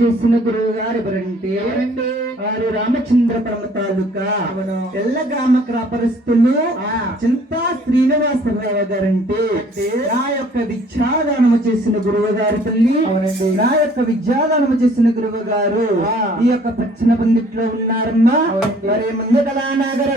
చేసిన గురువు గారు ఎవరంటే వారు రామచంద్ర పరమ తాలూకా. ఎల్ల గ్రామ క్రాపరిస్తులు చింతా శ్రీనివాసరావు గారంటే నా యొక్క విద్యాదానము చేసిన గురువు గారి తల్లి నా యొక్క విద్యాదానము చేసిన గురువు గారు ఈ యొక్క పచ్చిన పందిట్లో ఉన్నారమ్మా. మరి ముందు కళా నాగర